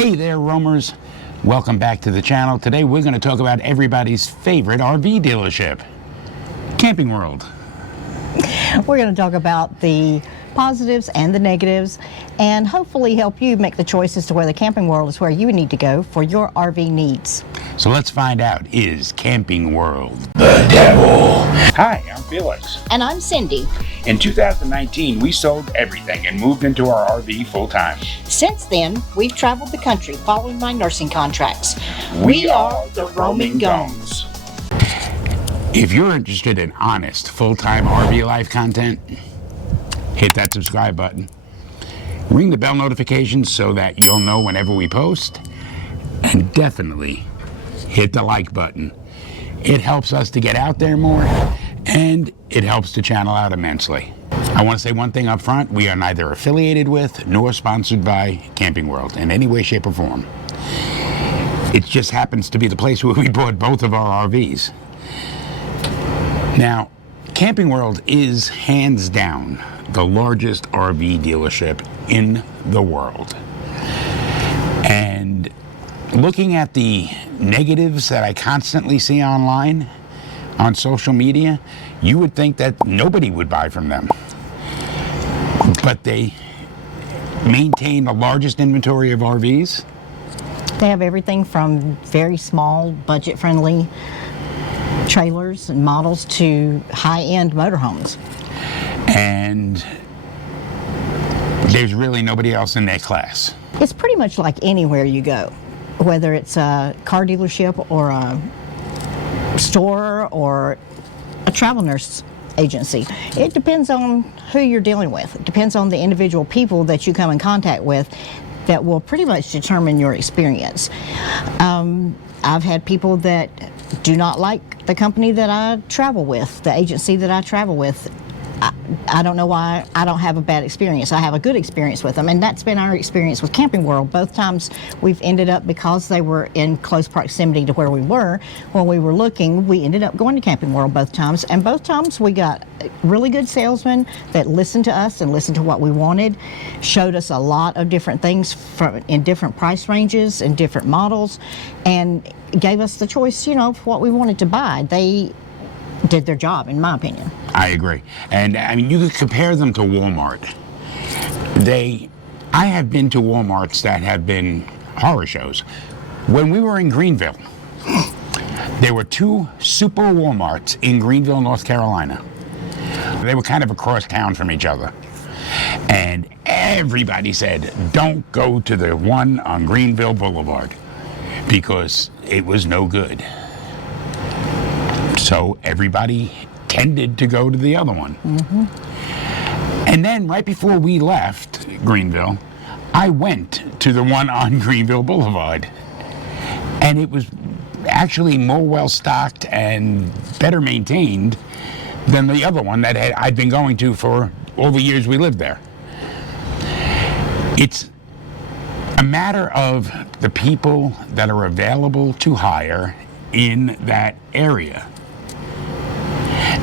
Hey there, roamers. Welcome back to the channel. Today we're going to talk about everybody's favorite RV dealership, Camping World. We're going to talk about the positives and the negatives and hopefully help you make the choice as to whether Camping World is where you need to go for your RV needs. So let's find out, is Camping World the devil? Hi, I'm Felix. And I'm Cindy. In 2019, we sold everything and moved into our RV full-time. Since then, we've traveled the country following my nursing contracts. We are the Roaming Gomes. If you're interested in honest, full-time RV life content, hit that subscribe button. Ring the bell notifications so that you'll know whenever we post. And definitely hit the like button. It helps us to get out there more, and it helps the channel out immensely. I want to say one thing up front. We are neither affiliated with nor sponsored by Camping World in any way, shape, or form. It just happens to be the place where we bought both of our RVs. Now, Camping World is hands down the largest RV dealership in the world. And looking at the negatives that I constantly see online, on social media, you would think that nobody would buy from them. But they maintain the largest inventory of RVs. They have everything from very small, budget-friendly trailers and models to high-end motorhomes. And there's really nobody else in that class. It's pretty much like anywhere you go, whether it's a car dealership or a store or a TravelNurse agency. It depends on who you're dealing with. It depends on the individual people that you come in contact with that will pretty much determine your experience. I've had people that do not like the company that I travel with, the agency that I travel with. I don't know why I don't have a bad experience. I have a good experience with them, and that's been our experience with Camping World. Both times we've ended up, because they were in close proximity to where we were, when we were looking, we ended up going to Camping World both times, and both times we got really good salesmen that listened to us and listened to what we wanted, showed us a lot of different things in different price ranges and different models, and gave us the choice, you know, of what we wanted to buy. They did their job, in my opinion. I agree. And I mean, you could compare them to Walmart. I have been to Walmarts that have been horror shows. When we were in Greenville, there were two super Walmarts in Greenville, North Carolina. They were kind of across town from each other. And everybody said, don't go to the one on Greenville Boulevard because it was no good. So everybody tended to go to the other one. Mm-hmm. And then right before we left Greenville, I went to the one on Greenville Boulevard. And it was actually more well-stocked and better maintained than the other one that I'd been going to for all the years we lived there. It's a matter of the people that are available to hire in that area.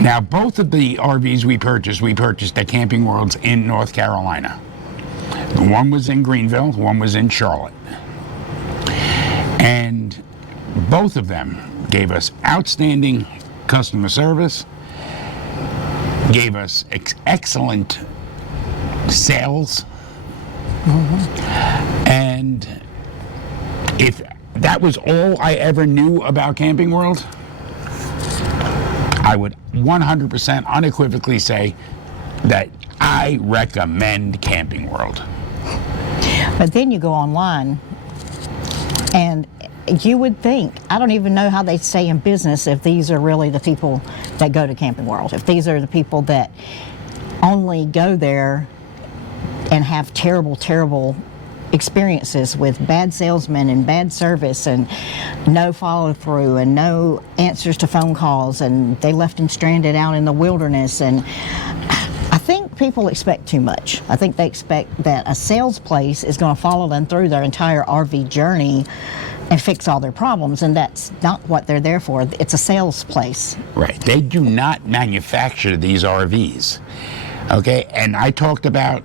Now, both of the RVs we purchased at Camping Worlds in North Carolina. One was in Greenville, one was in Charlotte. And both of them gave us outstanding customer service, gave us excellent sales. Mm-hmm. And if that was all I ever knew about Camping World, I would 100% unequivocally say that I recommend Camping World. But then you go online and you would think, I don't even know how they stay in business if these are really the people that go to Camping World, if these are the people that only go there and have terrible, terrible experiences with bad salesmen and bad service and no follow-through and no answers to phone calls, and they left them stranded out in the wilderness. And I think people expect too much. I think they expect that a sales place is going to follow them through their entire RV journey and fix all their problems, and that's not what they're there for. It's a sales place. Right. They do not manufacture these RVs. Okay, and I talked about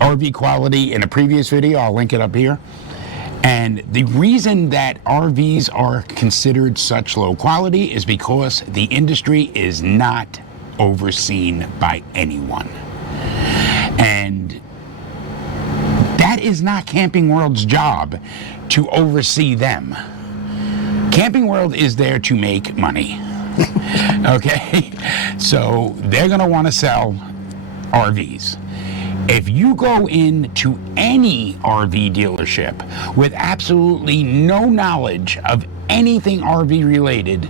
RV quality in a previous video. I'll link it up here. And the reason that RVs are considered such low quality is because the industry is not overseen by anyone. And that is not Camping World's job to oversee them. Camping World is there to make money. Okay? So they're going to want to sell RVs. If you go into any RV dealership with absolutely no knowledge of anything RV related,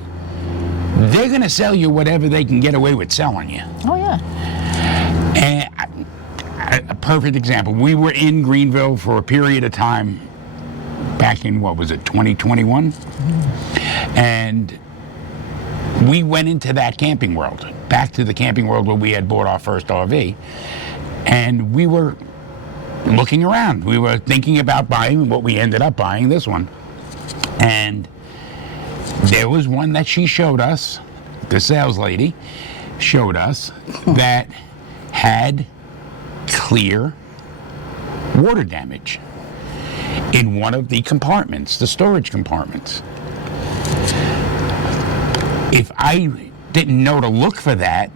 they're going to sell you whatever they can get away with selling you. Oh, yeah. And a perfect example, we were in Greenville for a period of time back in, 2021? And we went into that Camping World, back to the Camping World where we had bought our first RV. And we were looking around. We were thinking about buying what we ended up buying, this one. And there was one that she showed us, the sales lady showed us, that had clear water damage in one of the compartments, the storage compartments. If I didn't know to look for that,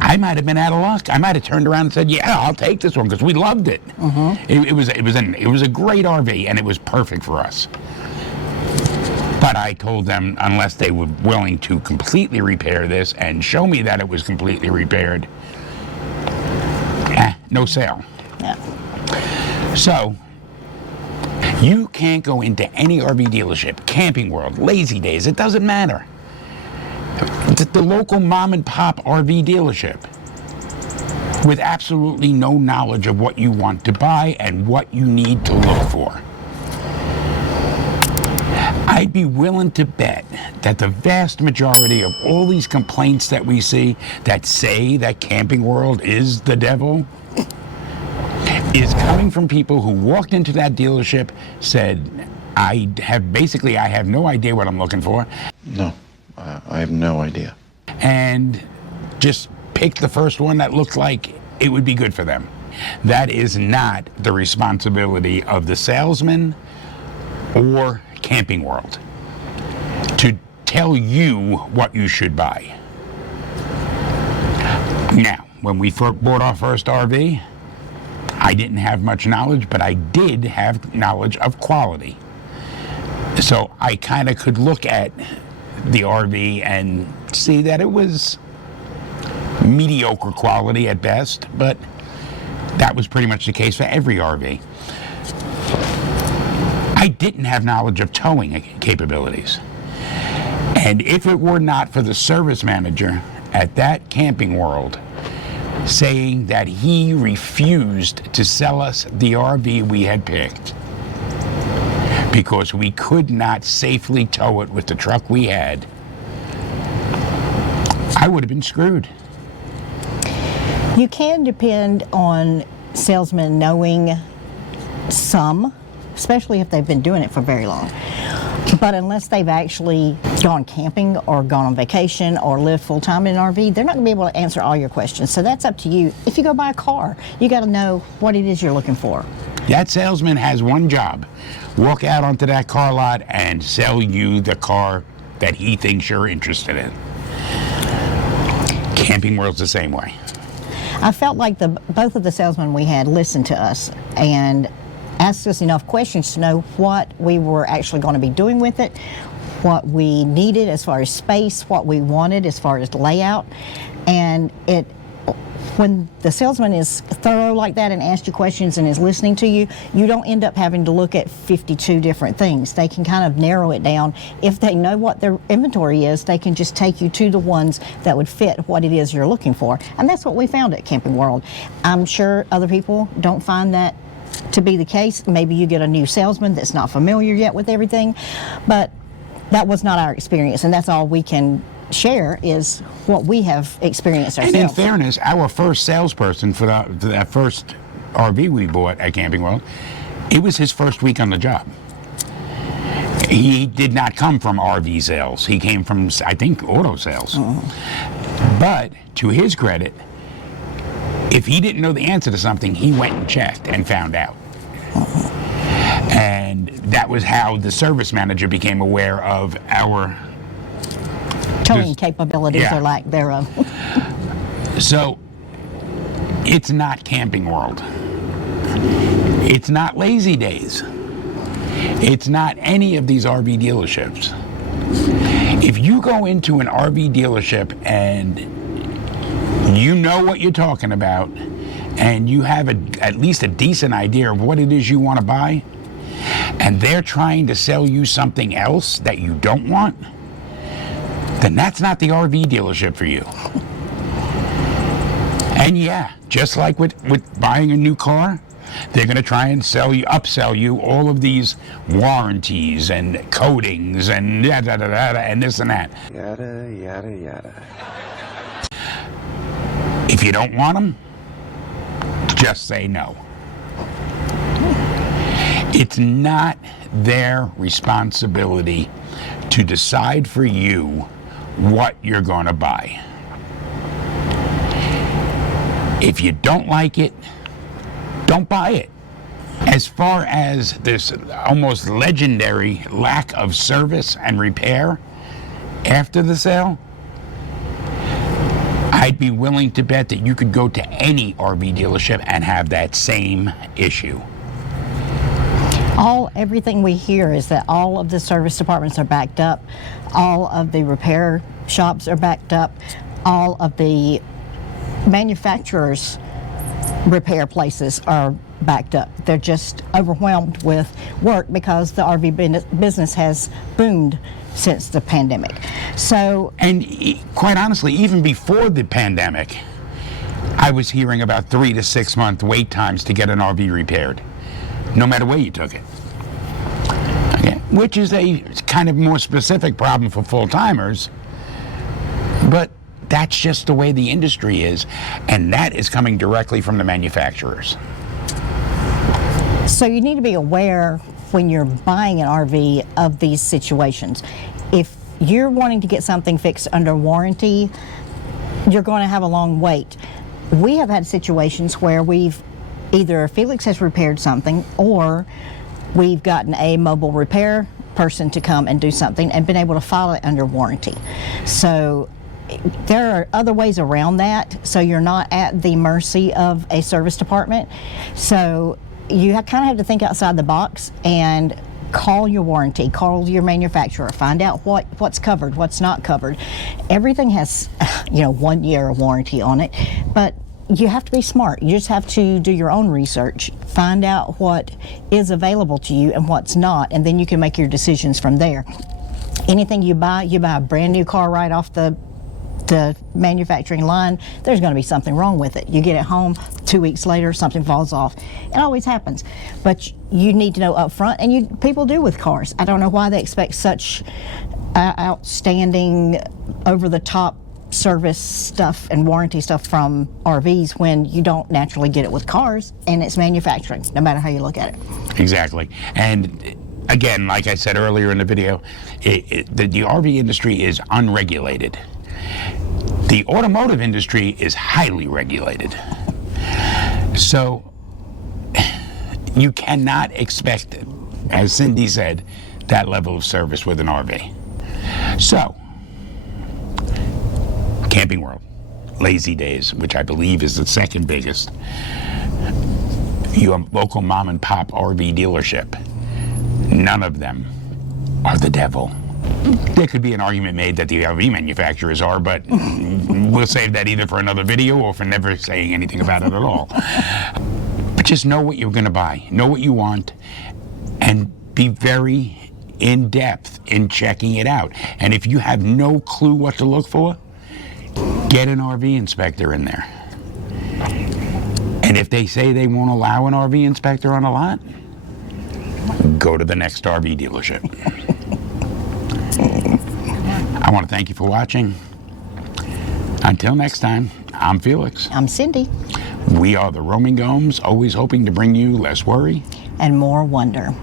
I might have been out of luck. I might have turned around and said, "Yeah, I'll take this one," because we loved it. It was a great RV, and it was perfect for us. But I told them unless they were willing to completely repair this and show me that it was completely repaired, no sale. Yeah. So you can't go into any RV dealership, Camping World, Lazy Days, it doesn't matter. The local mom and pop RV dealership with absolutely no knowledge of what you want to buy and what you need to look for. I'd be willing to bet that the vast majority of all these complaints that we see that say that Camping World is the devil is coming from people who walked into that dealership, said, I have no idea what I'm looking for. No. I have no idea. And just picked the first one that looked like it would be good for them. That is not the responsibility of the salesman or Camping World to tell you what you should buy. Now, when we bought our first RV, I didn't have much knowledge, but I did have knowledge of quality. So I kind of could look at the RV and see that it was mediocre quality at best, but that was pretty much the case for every RV. I didn't have knowledge of towing capabilities. And if it were not for the service manager at that Camping World saying that he refused to sell us the RV we had picked because we could not safely tow it with the truck we had, I would have been screwed. You can depend on salesmen knowing some, especially if they've been doing it for very long. But unless they've actually gone camping or gone on vacation or lived full-time in an RV, they're not going to be able to answer all your questions. So that's up to you. If you go buy a car, you got to know what it is you're looking for. That salesman has one job. Walk out onto that car lot and sell you the car that he thinks you're interested in. Camping World's the same way. I felt like both of the salesmen we had listened to us and asked us enough questions to know what we were actually going to be doing with it, what we needed as far as space, what we wanted as far as layout. And when the salesman is thorough like that and asks you questions and is listening to you, you don't end up having to look at 52 different things. They can kind of narrow it down. If they know what their inventory is, they can just take you to the ones that would fit what it is you're looking for. And that's what we found at Camping World. I'm sure other people don't find that to be the case. Maybe you get a new salesman that's not familiar yet with everything, but that was not our experience, and that's all we can share is what we have experienced ourselves. And in fairness, our first salesperson for that first RV we bought at Camping World, it was his first week on the job. He did not come from RV sales. He came from, I think, auto sales. But to his credit, if he didn't know the answer to something, he went and checked and found out. And that was how the service manager became aware of our Towing capabilities yeah. or lack thereof. So, it's not Camping World. It's not Lazy Days. It's not any of these RV dealerships. If you go into an RV dealership and you know what you're talking about, and you have at least a decent idea of what it is you want to buy, and they're trying to sell you something else that you don't want, then that's not the RV dealership for you. And yeah, just like with buying a new car, they're going to try and upsell you all of these warranties and coatings and yada, yada, yada, and this and that. Yada, yada, yada. If you don't want them, just say no. It's not their responsibility to decide for you what you're going to buy. If you don't like it, don't buy it. As far as this almost legendary lack of service and repair after the sale, I'd be willing to bet that you could go to any RV dealership and have that same issue. Everything we hear is that all of the service departments are backed up, all of the repair shops are backed up, all of the manufacturers' repair places are backed up. They're just overwhelmed with work because the RV business has boomed since the pandemic. So, and quite honestly, even before the pandemic, I was hearing about 3 to 6 month wait times to get an RV repaired, no matter where you took it. Okay. Which is a kind of more specific problem for full-timers, but that's just the way the industry is, and that is coming directly from the manufacturers. So you need to be aware when you're buying an RV of these situations. If you're wanting to get something fixed under warranty, you're going to have a long wait. We have had situations where we've either Felix has repaired something or we've gotten a mobile repair person to come and do something and been able to file it under warranty. So there are other ways around that, so you're not at the mercy of a service department. So you kind of have to think outside the box and call your warranty, call your manufacturer, find out what's covered, what's not covered. Everything has 1 year warranty on it, but you have to be smart. You just have to do your own research, find out what is available to you and what's not, and then you can make your decisions from there. Anything you buy a brand new car right off the manufacturing line, there's going to be something wrong with it. You get it home, 2 weeks later, something falls off. It always happens. But you need to know up front, and people do with cars. I don't know why they expect such outstanding, over-the-top service stuff and warranty stuff from RVs when you don't naturally get it with cars, and it's manufacturing, no matter how you look at it. Exactly. And again, like I said earlier in the video, the RV industry is unregulated. The automotive industry is highly regulated. So you cannot expect, as Cindy said, that level of service with an RV. So, Camping World, Lazy Days, which I believe is the second biggest, your local mom and pop RV dealership, none of them are the devil. There could be an argument made that the RV manufacturers are, but we'll save that either for another video or for never saying anything about it at all. But just know what you're going to buy, know what you want, and be very in-depth in checking it out. And if you have no clue what to look for, get an RV inspector in there. And if they say they won't allow an RV inspector on a lot, go to the next RV dealership. I want to thank you for watching. Until next time, I'm Felix. I'm Cindy. We are the Roaming Gomes, always hoping to bring you less worry and more wonder.